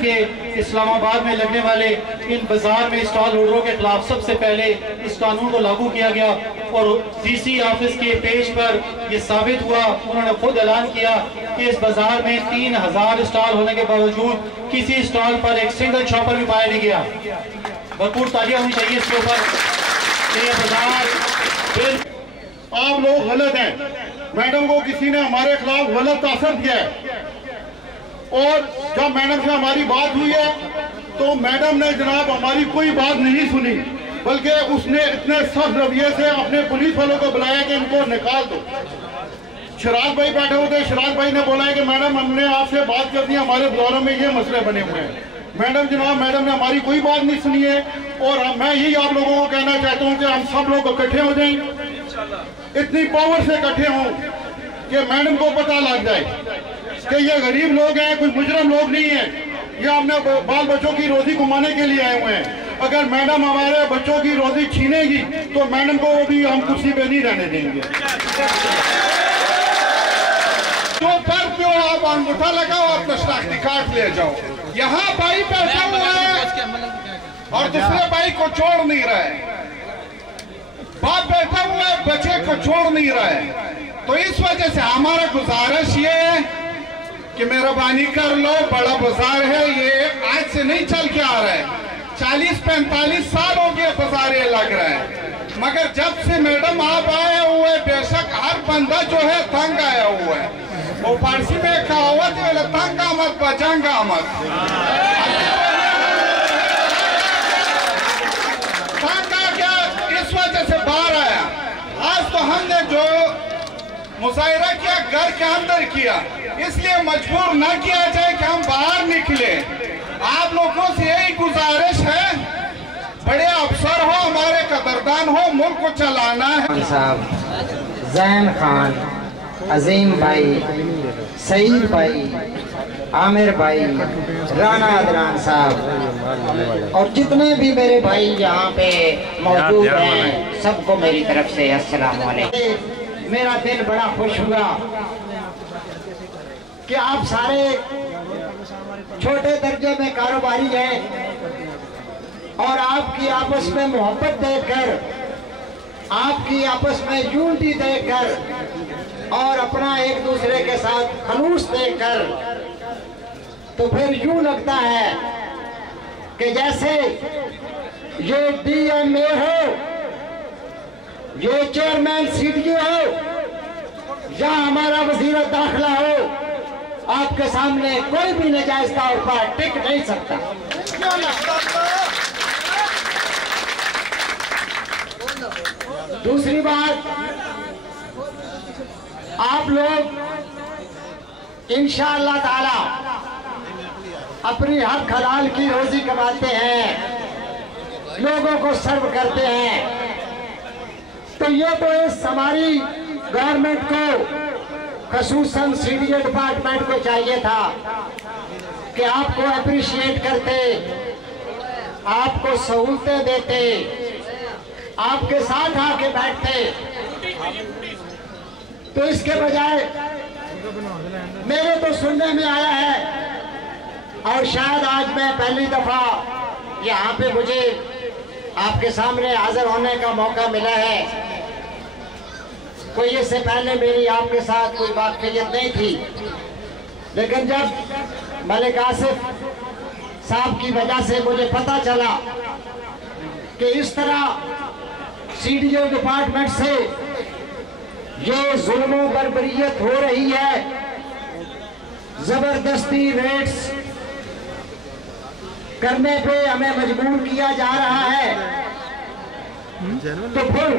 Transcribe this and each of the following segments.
के इस्लामाबाद में लगने वाले इन बाजार में स्टॉल होल्डरों के खिलाफ सबसे पहले इस कानून को लागू किया गया और डीसी ऑफिस के पेज पर यह साबित हुआ, उन्होंने खुद ऐलान किया कि इस बाजार में 3000 स्टॉल होने के बावजूद किसी स्टॉल पर एक सिंगल शॉपर भी पाया नहीं गया। भरपूर तालियां होनी चाहिए इसके ऊपर। आप लोग गलत हैं। मैडम को किसी ने हमारे खिलाफ गलत असर दिया है और जब मैडम से हमारी बात हुई है तो मैडम ने जनाब हमारी कोई बात नहीं सुनी, बल्कि उसने इतने सख्त रवैये से अपने पुलिस वालों को बुलाया कि इनको निकाल दो। शराज भाई बैठे हुए थे, शराज भाई ने बोला है कि मैडम हमने आपसे बात कर दी, हमारे बाजारों में ये मसले बने हुए हैं। मैडम ने हमारी कोई बात नहीं सुनी है और मैं यही आप लोगों को कहना चाहता हूँ कि हम सब लोग इकट्ठे हो जाएं, इतनी पावर से इकट्ठे हों कि मैडम को पता लग जाए कि ये गरीब लोग हैं, कुछ मुजरम लोग नहीं हैं, ये हमने बाल बच्चों की रोजी कमाने के लिए आए हुए हैं। अगर मैडम हमारे बच्चों की रोजी छीनेगी तो मैडम को भी हम कुर्सी पे नहीं रहने देंगे। तो पर क्यों आप अंगूठा लगाओ, अपना शनाख्ती कार्ड ले जाओ। यहाँ भाई बैठा हुआ है और दूसरे भाई को छोड़ नहीं रहा है, बाप बैठा हुआ है बच्चे को छोड़ नहीं रहा है। तो इस वजह से हमारा गुजारिश ये है कि मेहरबानी कर लो, बड़ा बाजार है, ये आज से नहीं चल के आ रहा है, 40-45 साल हो गए बाजार ये लग रहा है। मगर जब से मैडम आप आए हुए, बेशक हर बंदा जो है तंग आया हुआ है। वो फारसी में कहावत है, तंग आमद बचंगा आमद, तंग आ गया इस वजह से बाहर आया। आज तो हमने जो मुजाहिरा किया घर के अंदर किया, इसलिए मजबूर ना किया जाए कि हम बाहर निकले। आप लोगों से यही गुजारिश है, बड़े अफसर हो, हमारे कदरदान हो, मुल्क को चलाना है। साहब जैन खान, अजीम भाई, सईद भाई, आमिर भाई, राना अदनान साहब और जितने भी मेरे भाई यहाँ पे मौजूद हैं, सबको मेरी तरफ से अस्सलाम वालेकुम। मेरा दिल बड़ा खुश हुआ कि आप सारे छोटे दर्जे में कारोबारी हैं और आपकी आपस में मोहब्बत देखकर, आपकी आपस में यूनिटी देखकर और अपना एक दूसरे के साथ खलूस देखकर, तो फिर यूं लगता है कि जैसे ये डीएमए हो, ये चेयरमैन सीडीए हो या हमारा वजीर दाखिला हो, आपके सामने कोई भी नाजायज तौर पर टिक नहीं सकता। दूसरी बात, आप लोग इंशाअल्लाह ताला अपनी हक हलाल की रोजी कमाते हैं, लोगों को सर्व करते हैं, तो ये तो इस हमारी गवर्नमेंट को, खसूसन सीडीए डिपार्टमेंट को चाहिए था कि आपको अप्रिशिएट करते, आपको सहूलतें देते, आपके साथ आके बैठते। तो इसके बजाय मेरे तो सुनने में आया है और शायद आज मैं पहली दफा यहाँ पे मुझे आपके सामने हाजिर होने का मौका मिला है। कोई इससे पहले मेरी आपके साथ कोई वाकफियत नहीं थी, लेकिन जब मलिक आसिफ साहब की वजह से मुझे पता चला कि इस तरह सीडीओ डिपार्टमेंट से ये जुल्म बर्बरियत हो रही है, जबरदस्ती रेट्स करने पे हमें मजबूर किया जा रहा है, तो फिर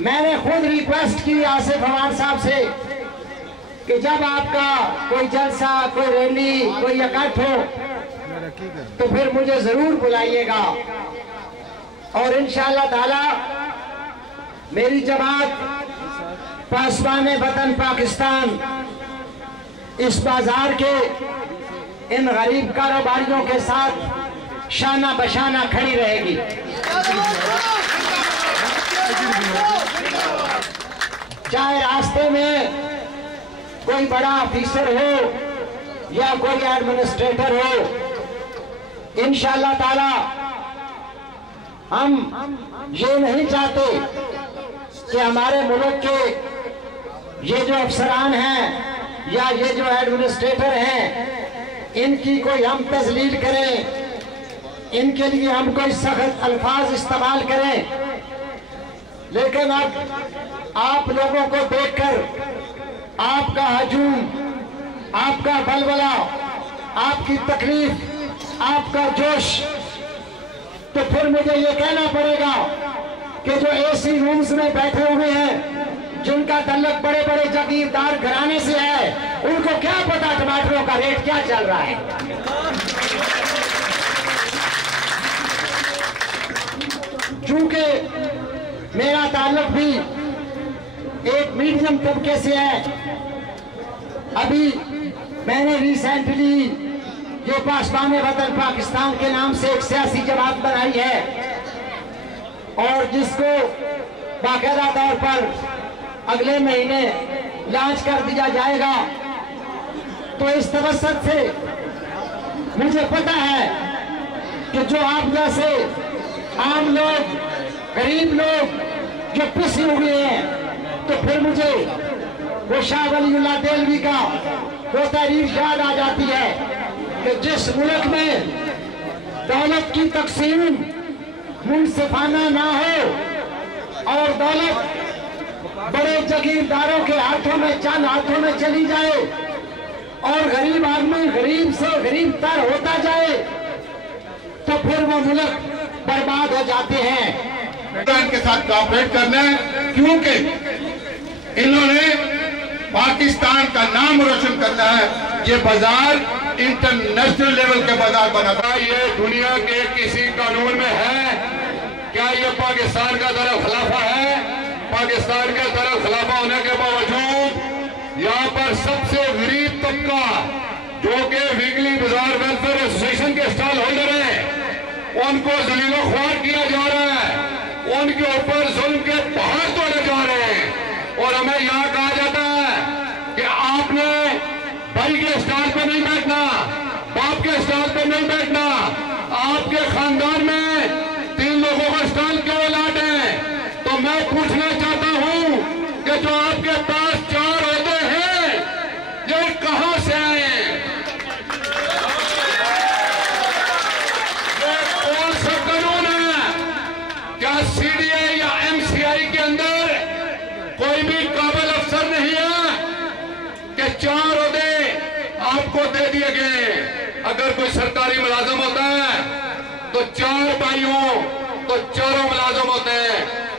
मैंने खुद रिक्वेस्ट की आसिफ अमान साहब से कि जब आपका कोई जलसा, कोई रैली, कोई इकट्ठ हो तो फिर मुझे जरूर बुलाइएगा और इंशाअल्लाह ताला मेरी जमात पासबान वतन पाकिस्तान इस बाजार के इन गरीब कारोबारियों के साथ शाना बशाना खड़ी रहेगी। चाहे रास्ते में कोई बड़ा ऑफिसर हो या कोई एडमिनिस्ट्रेटर हो, इंशाअल्लाह ताला हम ये नहीं चाहते कि हमारे मुल्क के ये जो अफसरान हैं या ये जो एडमिनिस्ट्रेटर हैं इनकी कोई हम तजलील करें, इनके लिए हम कोई सख्त अल्फाज इस्तेमाल करें। लेकिन अब आप लोगों को देखकर आपका हजूम, आपका बलबला, आपकी तकलीफ, आपका जोश, तो फिर मुझे ये कहना पड़ेगा कि जो एसी रूम्स में बैठे हुए हैं, जिनका तल्लुक बड़े बड़े जागीरदार घराने से है, उनको क्या पता टमाटरों का रेट क्या चल रहा है। चूंकि मेरा ताल्लुक भी एक मीडियम तबके से है, अभी मैंने रिसेंटली ये पासबान वतन पाकिस्तान के नाम से एक सियासी जमात बनाई है और जिसको बाकायदा तौर पर अगले महीने लॉन्च कर दिया जाएगा। तो इस तवस्सुत से मुझे पता है कि जो आप जैसे आम लोग, गरीब लोग जो पिसे हुए हैं, तो फिर मुझे वो शाह वलीउल्लाह देलवी का वो तारीफ याद आ जाती है कि जिस मुल्क में दौलत की तकसीम मुनसिफाना ना हो और दौलत बड़े जागीरदारों के हाथों में, चंद हाथों में चली जाए और गरीब आदमी गरीब से गरीब तर होता जाए, तो फिर वो मुल्क बर्बाद हो जाते हैं। इनके साथ कॉपरेट करना है, क्योंकि इन्होंने पाकिस्तान का नाम रोशन करना है। ये बाजार इंटरनेशनल लेवल के बाजार बनाता है। ये दुनिया के किसी कानून में है क्या? ये पाकिस्तान का दरअसल खिलाफा है। पाकिस्तान के दरअसल खिलाफा होने के बावजूद यहाँ पर सबसे गरीब तबका जो कि वीकली बाजार वेलफेयर एसोसिएशन के स्टॉल होल्डर हैं, उनको जलीलो ख्वार किया जा रहा है, उनके ऊपर जुल्म के पहाड़ तोड़े जा रहे हैं। और हमें यहाँ कहा जाता है कि आपने भाई के स्टॉल पे नहीं बैठना, बाप के स्टॉल पे नहीं बैठना, आपके खानदान में 3 लोगों का स्टॉल क्यों अलाट है? तो मैं पूछना चाहता हूँ कि जो आपके पास 4 ओहदे हैं, ये कहां से आए हैं? ये कौन सा कानून है? क्या सीडीआई या एमसीआई के अंदर कोई भी काबिल अफसर नहीं है कि 4 ओहदे आपको दे दिए गए? अगर कोई सरकारी मुलाजिम होता है तो 4 भाइयों, तो 4 मुलाजिम होते हैं,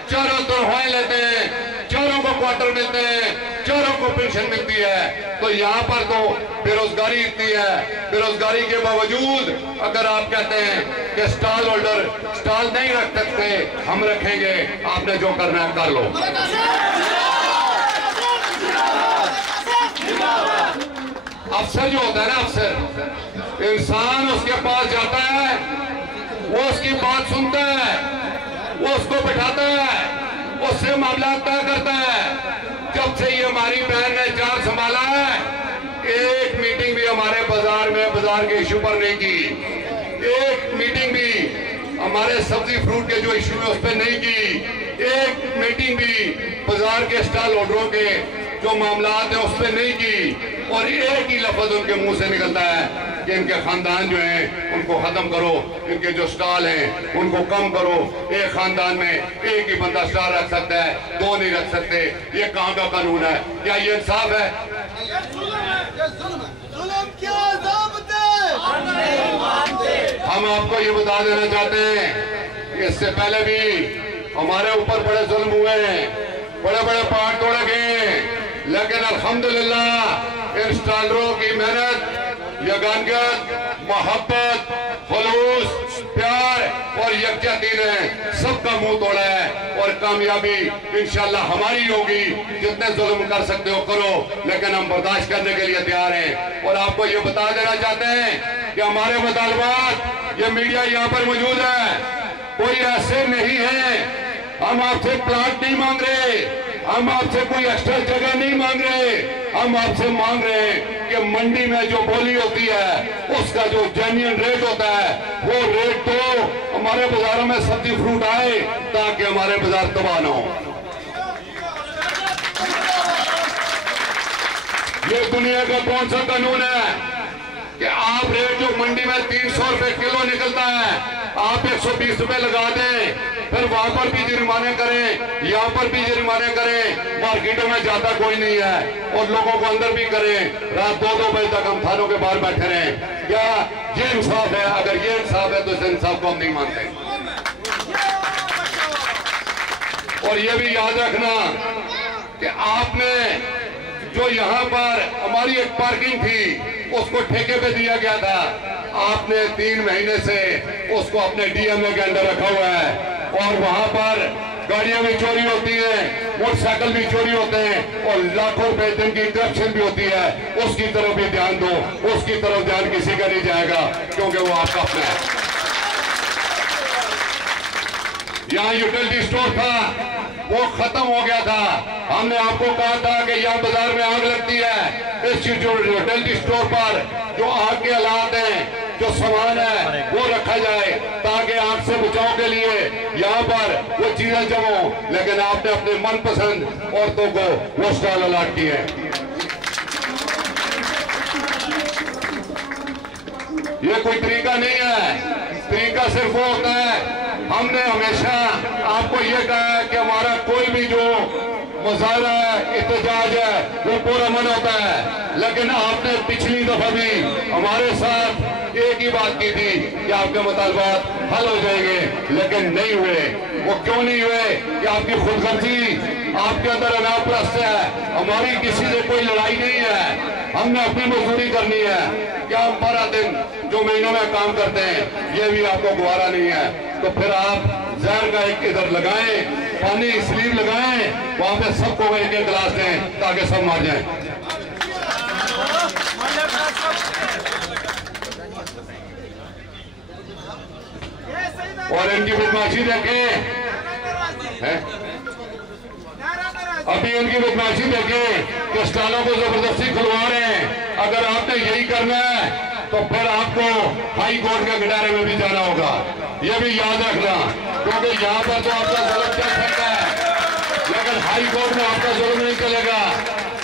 4 तनख्वाहें लेते हैं, 4 को क्वार्टर मिलते हैं, 4 को पेंशन मिलती है। तो यहाँ पर तो बेरोजगारी इतनी है, बेरोजगारी के बावजूद अगर आप कहते हैं कि स्टॉल होल्डर स्टॉल नहीं रख सकते, हम रखेंगे, आपने जो करना है कर लो। अफसर जो होता है ना, अफसर इंसान उसके पास जाता है, वो उसकी बात सुनता है, वो उसको बिठाता है, उससे मामला तय करता है। जब से ये हमारी बहन ने चार्ज संभाला है, एक मीटिंग भी हमारे बाजार में बाजार के इशू पर नहीं की, एक मीटिंग भी हमारे सब्जी फ्रूट के जो इशू है उस पर नहीं की, एक मीटिंग भी बाजार के स्टॉल होल्डरों के जो मामलात है उस पर नहीं की। और एक ही लफ्ज उनके मुंह से निकलता है कि इनके खानदान जो हैं उनको खत्म करो, इनके जो स्टॉल हैं उनको कम करो। एक खानदान में एक ही बंदा स्टॉल रख सकता है, 2 नहीं रख सकते। ये कहाँ का कानून है? क्या ये इंसाफ है? हम आपको ये बता देना चाहते हैं, इससे पहले भी हमारे ऊपर बड़े जुल्म हुए हैं, बड़े बड़े पहाड़ तोड़े गए, लेकिन अल्हम्दुलिल्लाह इन स्टॉलरों की मेहनत, यगानगत, मोहब्बत, खुलूस, प्यार और यकजहती ने सबका मुंह तोड़ा है। और कामयाबी इंशाल्लाह हमारी होगी। जितने जुल्म कर सकते हो करो, लेकिन हम बर्दाश्त करने के लिए तैयार हैं। और आपको ये बता देना चाहते हैं कि हमारे मुतालबात, ये मीडिया यहाँ पर मौजूद है, कोई ऐसे नहीं है, हम आपसे प्लाट नहीं मांग रहे, हम आपसे कोई एक्स्ट्रा जगह नहीं मांग रहे, हम आपसे मांग रहे हैं कि मंडी में जो बोली होती है उसका जो जेन्युइन रेट होता है वो रेट तो हमारे बाजारों में सब्जी फ्रूट आए ताकि हमारे बाजार तबाह न हो। ये दुनिया का कौन सा कानून है कि आप रेट जो मंडी में 300 रुपए किलो निकलता है आप 120 रुपए लगा दें, फिर वहां पर भी जुर्माने करें, यहाँ पर भी जुर्माने करें, मार्केटों में जाता कोई नहीं है और लोगों को अंदर भी करें, रात 2-2 बजे तक हम थानों के बाहर बैठे रहें। क्या ये इंसाफ है? अगर ये इंसाफ है तो इस इंसाफ को हम नहीं मानते। और ये भी याद रखना कि आपने जो यहाँ पर हमारी एक पार्किंग थी उसको ठेके पे दिया गया था, आपने 3 महीने से उसको अपने डीएमए के अंदर रखा हुआ है और वहां पर गाड़ियां भी चोरी होती हैं, मोटरसाइकिल भी चोरी होते हैं और लाखों रुपए दिन की करप्शन भी होती है। उसकी तरफ भी ध्यान दो, उसकी तरफ ध्यान किसी का नहीं जाएगा क्योंकि वो आपका अपना है। यहाँ यूटिलिटी स्टोर था वो खत्म हो गया था, हमने आपको कहा था कि यहाँ बाजार में आग लगती है, इस यूटिलिटी स्टोर पर जो आग के हालात हैं, जो सामान है वो रखा जाए ताकि आग से बचाव के लिए यहाँ पर वो चीजें जमो, लेकिन आपने अपने मनपसंद औरतों को वो स्टॉल अलॉट किए हैं। ये कोई तरीका नहीं है, तरीका सिर्फ वो होता है, हमने हमेशा आपको ये कहा है कि हमारा कोई भी जो मुजाहरा है, एहतजाज है वो पूरा मन होता है, लेकिन आपने पिछली दफा भी हमारे साथ एक ही बात की थी कि आपके मुतालबात हल हो जाएंगे, लेकिन नहीं हुए। वो क्यों नहीं हुए? कि आपकी खुदगर्जी, आपके अंदर अनापरस्त है। हमारी किसी से कोई लड़ाई नहीं है, हमने अपनी मजदूरी करनी है। क्या हम 12 दिन जो महीनों में काम करते हैं ये भी आपको गुवारा नहीं है, तो फिर आप जहर का एक इधर लगाएं, पानी स्लीव लगाएं, वहां पे सबको एक एक गिलास दें ताकि सब मर जाएं। और इनकी बदमाशी देखें, अभी इनकी बदमाशी देखें कि स्टॉलों को जबरदस्ती खुलवा रहे हैं। अगर आपने यही करना है तो फिर आपको हाई कोर्ट के गटारे में भी जाना होगा, ये भी याद रखना, क्योंकि यहाँ पर तो आपका जुल्म चल सकता है लेकिन हाई कोर्ट में आपका जुल्म नहीं चलेगा।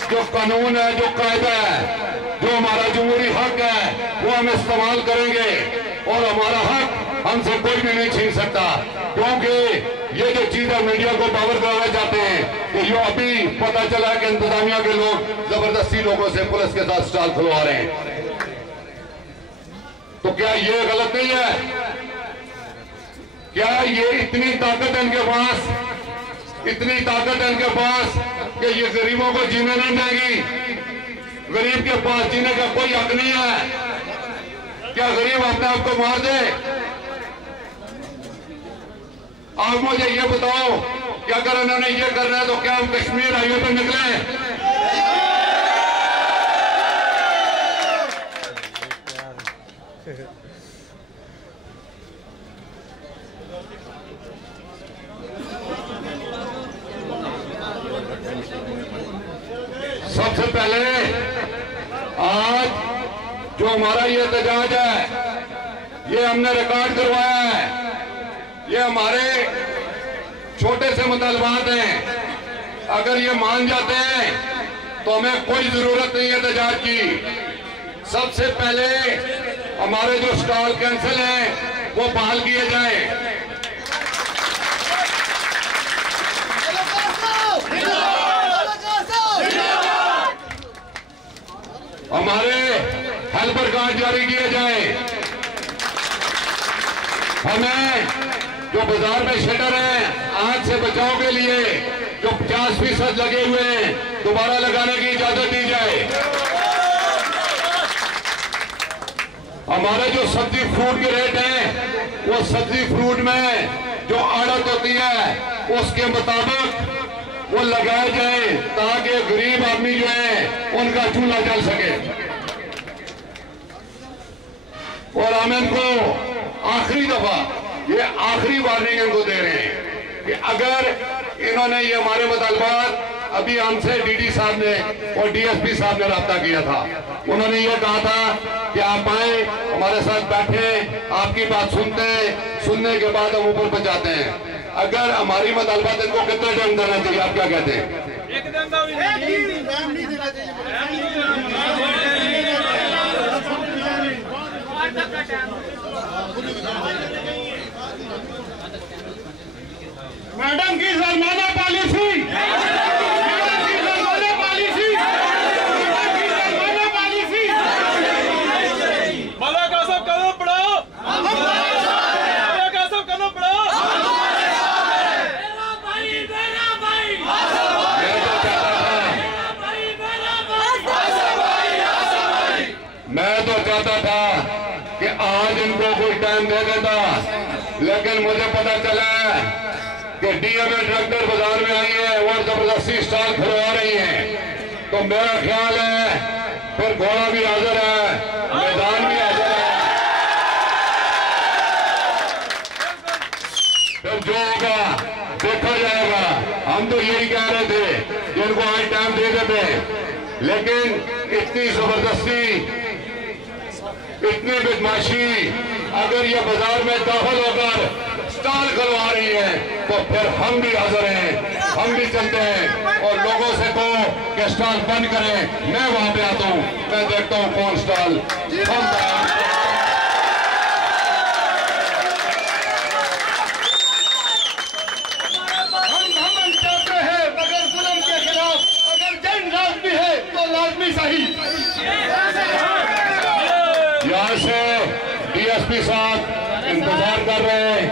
जो कानून है, जो कायदा है, जो हमारा जमहूरी हक है वो हम इस्तेमाल करेंगे और हमारा हक हमसे कोई भी नहीं छीन सकता, क्योंकि ये जो चीजें मीडिया को पावर कराना चाहते हैं कि जो अभी पता चला कि इंतजामिया के लोग जबरदस्ती लोगों से पुलिस के साथ स्टॉल खुलवा रहे हैं, तो क्या ये गलत नहीं है? क्या ये इतनी ताकत है इनके पास, इतनी ताकत है इनके पास कि ये गरीबों को जीने नहीं देंगी? गरीब के पास जीने का कोई हक नहीं है। क्या गरीब अपने आप को मार दे? आप मुझे ये बताओ कि अगर उन्होंने ये करना है तो क्या हम कश्मीर हाईवे पर निकले? सबसे पहले आज जो हमारा ये एहतजाज है ये हमने रिकॉर्ड करवाया है, ये हमारे छोटे से मुतालबात हैं। अगर ये मान जाते हैं तो हमें कोई जरूरत नहीं है एहतजाज की। सबसे पहले हमारे जो स्टॉल कैंसिल हैं वो बहाल किए जाएं। हमारे हेल्पर कार्ड जारी किए जाए। हमें जो बाजार में शटर है आग से बचाव के लिए जो 50% लगे हुए हैं दोबारा लगाने की इजाजत दी जाए। हमारे जो सब्जी फ्रूट के रेट हैं वो सब्जी फ्रूट में जो आड़त होती है उसके मुताबिक वो लगाए जाए ताकि गरीब आदमी जो है उनका चूल्हा जल सके। और हम इनको आखिरी दफा ये आखिरी वार्निंग इनको दे रहे हैं कि अगर इन्होंने ये हमारे मुतालबात अभी हमसे डीडी साहब ने और डीएसपी साहब ने रब्ता किया था। उन्होंने ये कहा था कि आप आए, हमारे साथ बैठे, आपकी बात सुनते हैं, सुनने के बाद हम ऊपर पहुंचाते हैं। अगर हमारी मुतालबात इनको कितना टाइम देना चाहिए, आप क्या कहते हैं? मैडम की जुर्माना पॉलिसी, मैडम की जुर्माना पॉलिसी, मैडम की जुर्माना पॉलिसी। मौलाना कासिम कदम बढ़ाओ, मौलाना कासिम कदम बढ़ाओ। मैं तो चाहता था कि आज इनको कोई टाइम दे देता, लेकिन मुझे पता चला कि डीएमए ट्रैक्टर बाजार में आई है और जबरदस्ती स्टॉल खुलवा रही है। तो मेरा ख्याल है फिर घोड़ा भी हाजिर है, मैदान भी हाजिर है, फिर जो होगा देखा जाएगा। हम तो यही कह रहे थे कि इनको आज टाइम दे देते, लेकिन इतनी जबरदस्ती, इतनी बदमाशी, अगर ये बाजार में दाखिल होकर स्टॉल खुलवा रही है तो फिर हम भी हाजिर हैं, हम भी चलते हैं और लोगों से कहो कि स्टॉल बंद करें। मैं वहां पे आता हूं, मैं देखता हूं कौन स्टॉल हम चाहते हैं मगर जुल्म के खिलाफ अगर जंग लाजमी है तो लाजमी सही। यहाँ से डीएसपी साहब इंतजार कर रहे हैं।